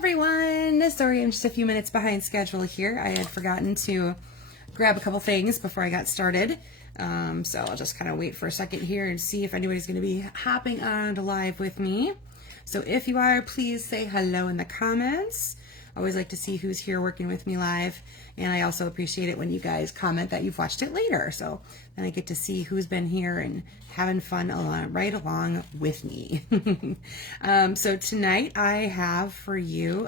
everyone. Sorry, I'm just a few minutes behind schedule here. I had forgotten to grab a couple things before I got started. So I'll just kind of wait for a second here and see if anybody's going to be hopping on to live with me. So if you are, please say hello in the comments. Always like to see who's here working with me live. And I also appreciate it when you guys comment that you've watched it later. So then I get to see who's been here and having fun right along with me. So tonight I have for you,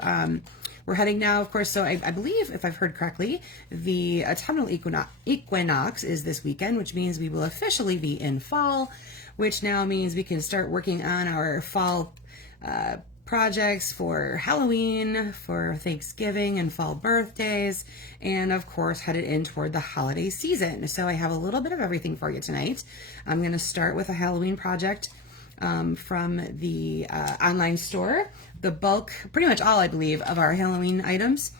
we're heading now, of course, so I believe, if I've heard correctly, the autumnal equinox is this weekend, which means we will officially be in fall, which now means we can start working on our fall projects for Halloween, for Thanksgiving and fall birthdays, and of course headed in toward the holiday season. So I have a little bit of everything for you tonight. I'm going to start with a Halloween project from the online store. The bulk, pretty much all I believe, of our Halloween items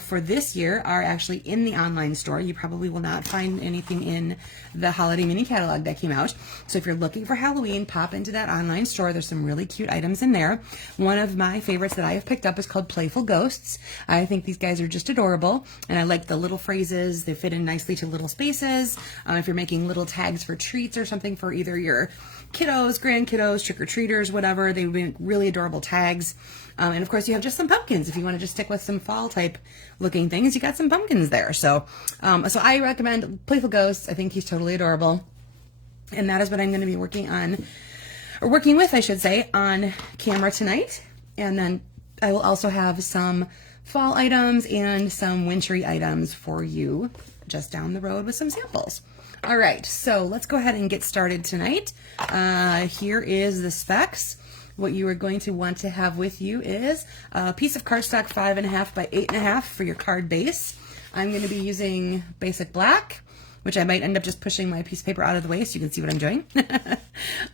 for this year are actually in the online store. You probably will not find anything in the holiday mini catalog that came out. So if you're looking for Halloween, pop into that online store. There's some really cute items in there. One of my favorites that I have picked up is called Playful Ghosts. I think these guys are just adorable, and I like the little phrases. They fit in nicely to little spaces. If you're making little tags for treats or something for either your kiddos, grandkiddos, trick-or-treaters, whatever, they would be really adorable tags. And of course you have just some pumpkins. If you want to just stick with some fall type looking things, you got some pumpkins there. So I recommend Playful Ghosts. I think he's totally adorable. And that is what I'm going to be working with, I should say, on camera tonight. And then I will also have some fall items and some wintry items for you just down the road with some samples. All right, so let's go ahead and get started tonight. Here is the specs. What you are going to want to have with you is a piece of cardstock 5.5 by 8.5 for your card base. I'm going to be using basic black, which I might end up just pushing my piece of paper out of the way so you can see what I'm doing.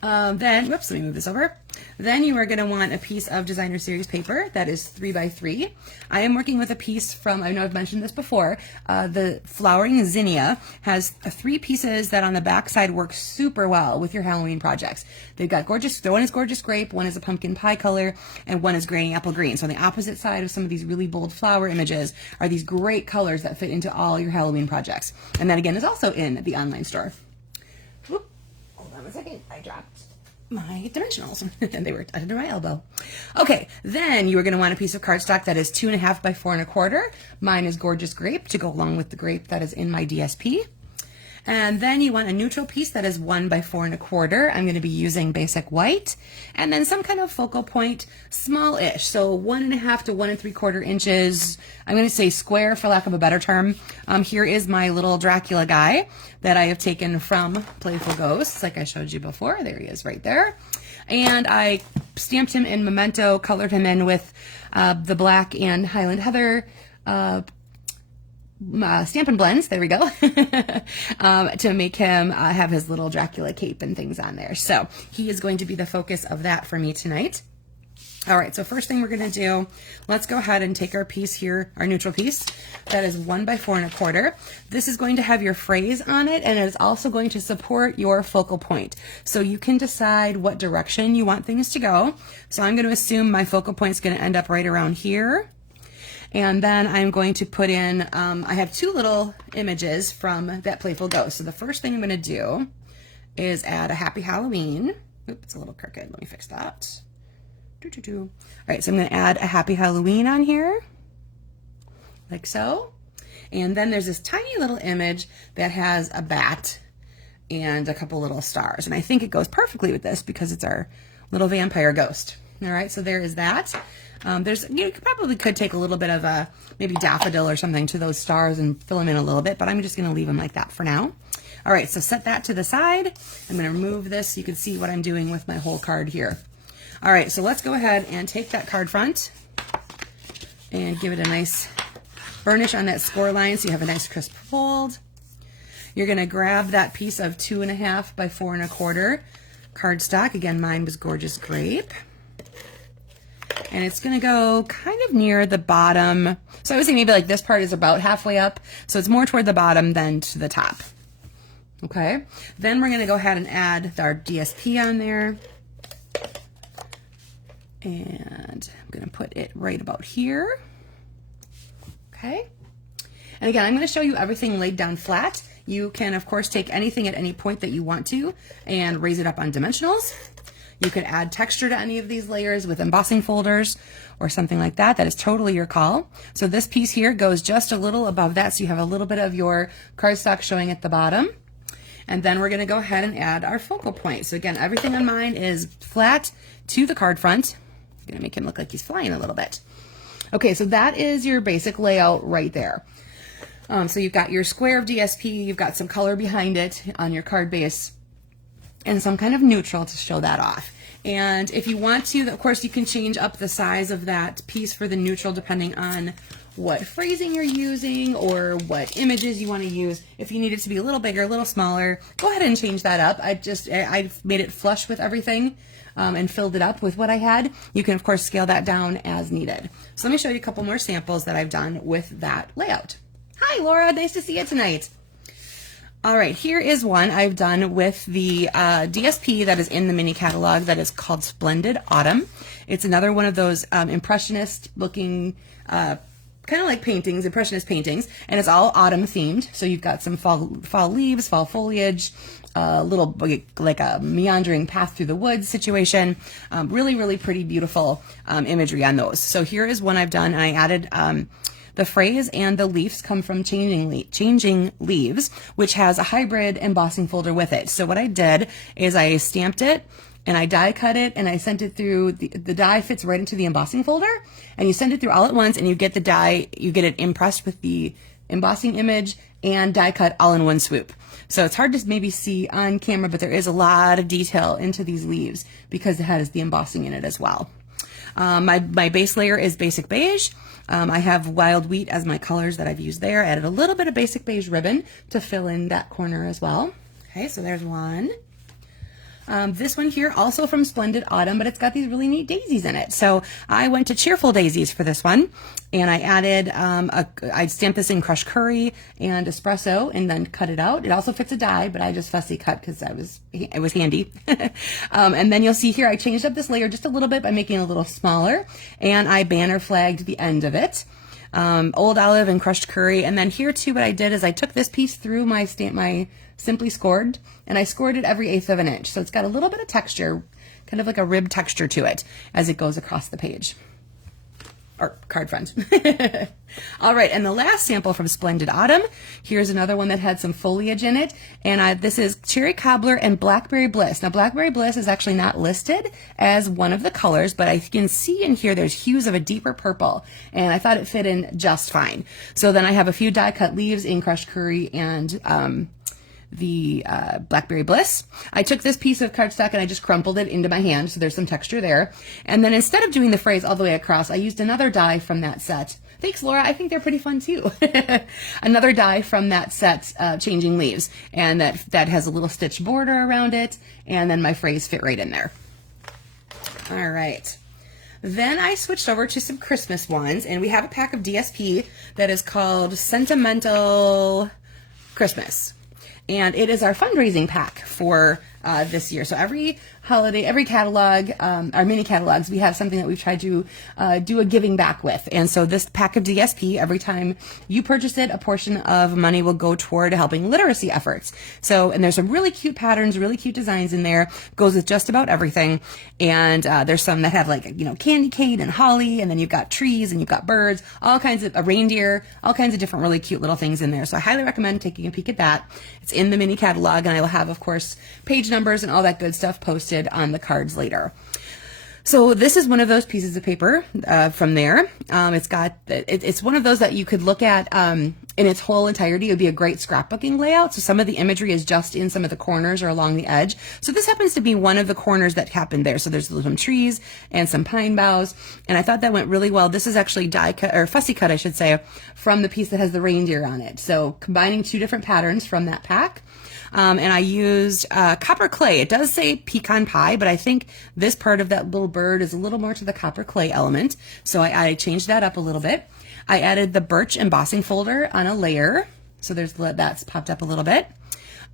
Then, whoops, let me move this over. Then you are going to want a piece of designer series paper that is 3 by 3. I am working with a piece from, I know I've mentioned this before, the Flowering Zinnia has 3 pieces that on the back side work super well with your Halloween projects. They've got gorgeous, one is gorgeous grape, one is a pumpkin pie color, and one is granny apple green. So on the opposite side of some of these really bold flower images are these great colors that fit into all your Halloween projects. And that again is also in the online store. Whoop, hold on a second, I dropped my dimensionals and they were under my elbow. Okay, then you are going to want a piece of cardstock that is 2.5 by 4.25. Mine is Gorgeous Grape to go along with the grape that is in my DSP. And then you want a neutral piece that is 1 by 4.25. I'm going to be using basic white, and then some kind of focal point, small-ish, so 1.5 to 1.75 inches. I'm going to say square for lack of a better term. Here is my little Dracula guy that I have taken from Playful Ghosts, like I showed you before. There he is right there. And I stamped him in Memento, colored him in with the black and Highland Heather Stampin' Blends, there we go, to make him have his little Dracula cape and things on there. So he is going to be the focus of that for me tonight. All right, so first thing we're going to do, let's go ahead and take our piece here, our neutral piece, that is 1 by 4.25. This is going to have your phrase on it, and it is also going to support your focal point. So you can decide what direction you want things to go. So I'm going to assume my focal point is going to end up right around here. And then I'm going to put in, I have 2 little images from that Playful Ghost. So the first thing I'm going to do is add a Happy Halloween. Oops, it's a little crooked. Let me fix that. All right, so I'm going to add a Happy Halloween on here, like so. And then there's this tiny little image that has a bat and a couple little stars. And I think it goes perfectly with this because it's our little vampire ghost. All right, so there is that. You probably could take a little bit of a maybe daffodil or something to those stars and fill them in a little bit, but I'm just going to leave them like that for now. All right, so set that to the side. I'm going to remove this so you can see what I'm doing with my whole card here. All right, so let's go ahead and take that card front and give it a nice burnish on that score line so you have a nice crisp fold. You're going to grab that piece of 2.5 by 4.25 cardstock. Again, mine was Gorgeous Grape. And it's going to go kind of near the bottom. So I would say maybe like this part is about halfway up. So it's more toward the bottom than to the top. Okay. Then we're going to go ahead and add our DSP on there. And I'm going to put it right about here. Okay. And again, I'm going to show you everything laid down flat. You can, of course, take anything at any point that you want to and raise it up on dimensionals. You could add texture to any of these layers with embossing folders or something like that. That is totally your call. So this piece here goes just a little above that, so you have a little bit of your cardstock showing at the bottom. And then we're going to go ahead and add our focal point. So again, everything on mine is flat to the card front. I'm going to make him look like he's flying a little bit. Okay, so that is your basic layout right there. So you've got your square of DSP, you've got some color behind it on your card base, and some kind of neutral to show that off. And if you want to, of course, you can change up the size of that piece for the neutral depending on what phrasing you're using or what images you want to use. If you need it to be a little bigger, a little smaller, go ahead and change that up. I've made it flush with everything and filled it up with what I had. You can, of course, scale that down as needed. So let me show you a couple more samples that I've done with that layout. Hi, Laura. Nice to see you tonight. All right, here is one I've done with the DSP that is in the mini catalog that is called Splendid Autumn. It's another one of those impressionist looking, kind of like paintings, impressionist paintings, and it's all autumn themed. So you've got some fall leaves, fall foliage, a little like a meandering path through the woods situation. Really, really pretty, beautiful imagery on those. So here is one I've done, and I added the phrase and the leaves come from Changing Leaves, which has a hybrid embossing folder with it. So what I did is I stamped it and I die cut it and I sent it through, the die fits right into the embossing folder, and you send it through all at once and you get the die, you get it impressed with the embossing image and die cut all in one swoop. So it's hard to maybe see on camera, but there is a lot of detail into these leaves because it has the embossing in it as well. My base layer is basic beige. I have wild wheat as my colors that I've used there. I added a little bit of basic beige ribbon to fill in that corner as well. Okay, so there's one. This one here, also from Splendid Autumn, but it's got these really neat daisies in it. So I went to Cheerful Daisies for this one, and I added, I stamped this in crushed curry and espresso and then cut it out. It also fits a die, but I just fussy cut because it was handy. And then you'll see here, I changed up this layer just a little bit by making it a little smaller, and I banner flagged the end of it. Old olive and crushed curry. And then here too, what I did is I took this piece through my Simply Scored, and I scored it every 1/8 of an inch. So it's got a little bit of texture, kind of like a rib texture to it as it goes across the page. Or card front. All right, and the last sample from Splendid Autumn, here's another one that had some foliage in it, and this is Cherry Cobbler and Blackberry Bliss. Now, Blackberry Bliss is actually not listed as one of the colors, but I can see in here there's hues of a deeper purple, and I thought it fit in just fine. So then I have a few die-cut leaves in crushed curry and the Blackberry Bliss. I took this piece of cardstock and I just crumpled it into my hand, so there's some texture there. And then instead of doing the phrase all the way across, I used another die from that set. Thanks, Laura. I think they're pretty fun too. Another die from that set, Changing Leaves, and that has a little stitch border around it, and then my phrase fit right in there. All right. Then I switched over to some Christmas ones, and we have a pack of DSP that is called Sentimental Christmas. And it is our fundraising pack for this year. So every holiday, every catalog, our mini catalogs, we have something that we've tried to do a giving back with. And so this pack of DSP, every time you purchase it, a portion of money will go toward helping literacy efforts. So, and there's some really cute patterns, really cute designs in there, goes with just about everything. And there's some that have like, candy cane and holly, and then you've got trees and you've got birds, all kinds of, a reindeer, all kinds of different really cute little things in there. So I highly recommend taking a peek at that. It's in the mini catalog, and I will have, of course, page numbers and all that good stuff posted on the cards later. So this is one of those pieces of paper from there. It's one of those that you could look at in its whole entirety. It would be a great scrapbooking layout. So some of the imagery is just in some of the corners or along the edge. So this happens to be one of the corners that happened there. So there's some trees and some pine boughs, and I thought that went really well. This is actually die cut, or fussy cut, I should say, from the piece that has the reindeer on it. So combining two different patterns from that pack. And I used copper clay. It does say pecan pie, but I think this part of that little bird is a little more to the copper clay element. So I changed that up a little bit. I added the birch embossing folder on a layer. So that's popped up a little bit.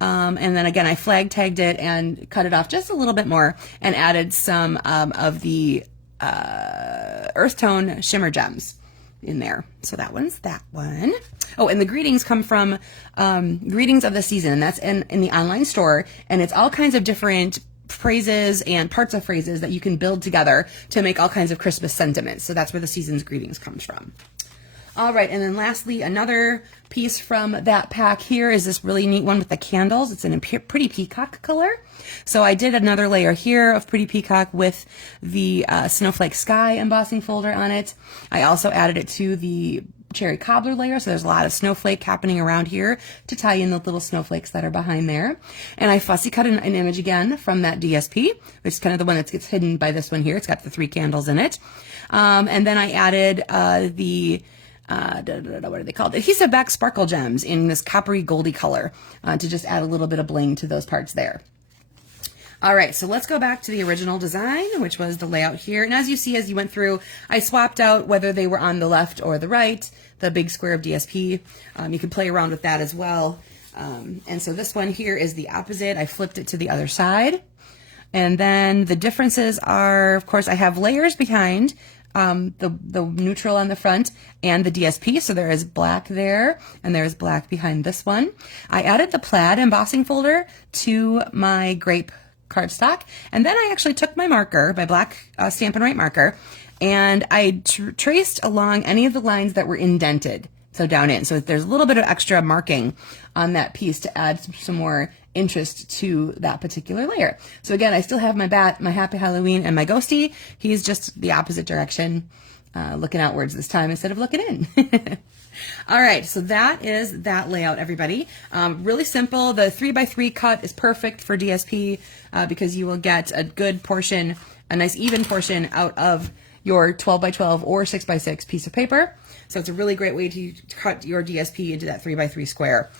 And then again, I flag tagged it and cut it off just a little bit more and added some of the earth tone shimmer gems in there. So that one's that one. Oh, and the greetings come from Greetings of the Season. That's in the online store, and it's all kinds of different phrases and parts of phrases that you can build together to make all kinds of Christmas sentiments. So that's where the season's greetings comes from. All right, and then lastly, another piece from that pack here is this really neat one with the candles. It's in a pretty peacock color. So I did another layer here of pretty peacock with the snowflake sky embossing folder on it. I also added it to the cherry cobbler layer, so there's a lot of snowflake happening around here to tie in the little snowflakes that are behind there. And I fussy cut an image again from that DSP, which is kind of the one that gets hidden by this one here. It's got the 3 candles in it. And then I added what are they called? Adhesive back sparkle gems in this coppery goldy color to just add a little bit of bling to those parts there. All right, so let's go back to the original design, which was the layout here. And as you see, as you went through, I swapped out whether they were on the left or the right, the big square of DSP. You can play around with that as well. And so this one here is the opposite. I flipped it to the other side. And then the differences are, of course, I have layers behind the neutral on the front and the DSP. So there is black there and there's black behind this one. I added the plaid embossing folder to my grape cardstock. And then I actually took my marker, my black Stampin' Write marker, and I traced along any of the lines that were indented. So down in. So there's a little bit of extra marking on that piece to add some more interest to that particular layer. So again, I still have my bat, my Happy Halloween, and my ghosty. He's just the opposite direction, looking outwards this time instead of looking in. All right, so that is that layout, everybody. Really simple. The 3x3 cut is perfect for DSP because you will get a good portion, a nice even portion out of your 12x12 or 6x6 piece of paper. So it's a really great way to cut your DSP into that 3x3 square.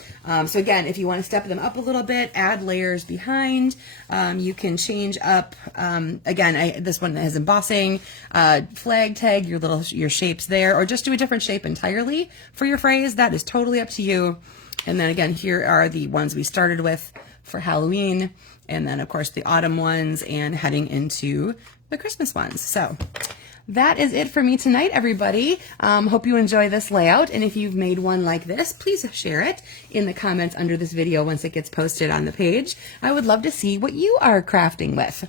So again, if you want to step them up a little bit, add layers behind. You can change up, again, this one has embossing, flag tag your shapes there, or just do a different shape entirely for your phrase. That is totally up to you. And then again, here are the ones we started with for Halloween, and then of course the autumn ones and heading into the Christmas ones. So that is it for me tonight, everybody. Hope you enjoy this layout, and if you've made one like this, please share it in the comments under this video once it gets posted on the page. I would love to see what you are crafting with.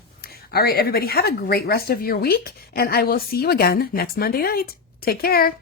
All right, everybody, have a great rest of your week, and I will see you again next Monday night. Take care.